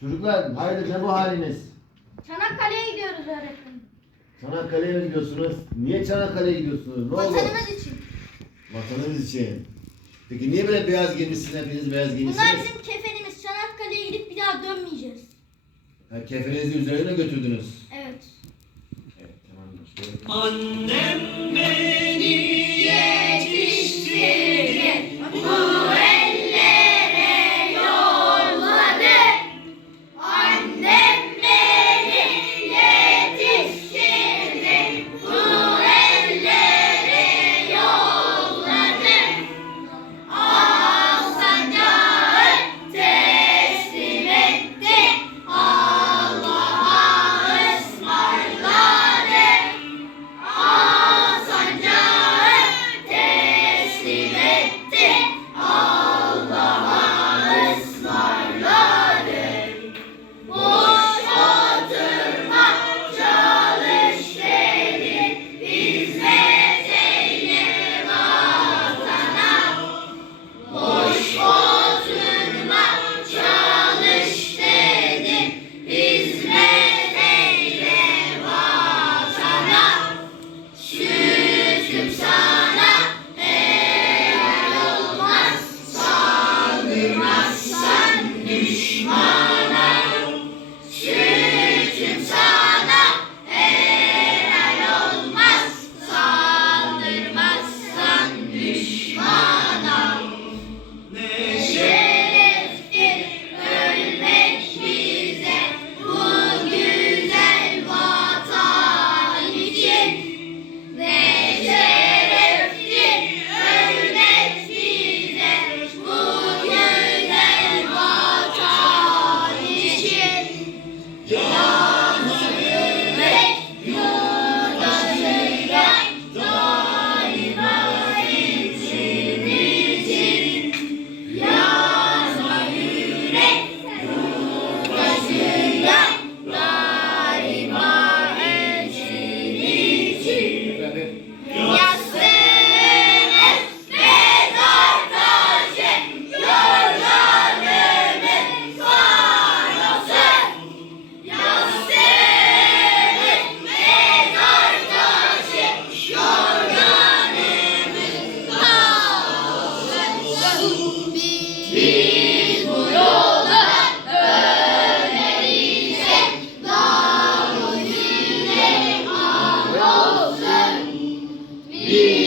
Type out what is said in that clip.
Çocuklar hayırdır ne bu haliniz? Çanakkale'ye gidiyoruz öğretmenim. Çanakkale'ye mi gidiyorsunuz? Niye Çanakkale'ye gidiyorsunuz? Ne oldu? Vatanımız için. Vatanımız için. Peki niye böyle beyaz giymişsiniz hepiniz beyaz giymişsiniz? Bunlar bizim kefenimiz. Çanakkale'ye gidip bir daha dönmeyeceğiz. Ha, kefenizi üzerine götürdünüz. Evet. Evet tamamdır. Beni Yeah.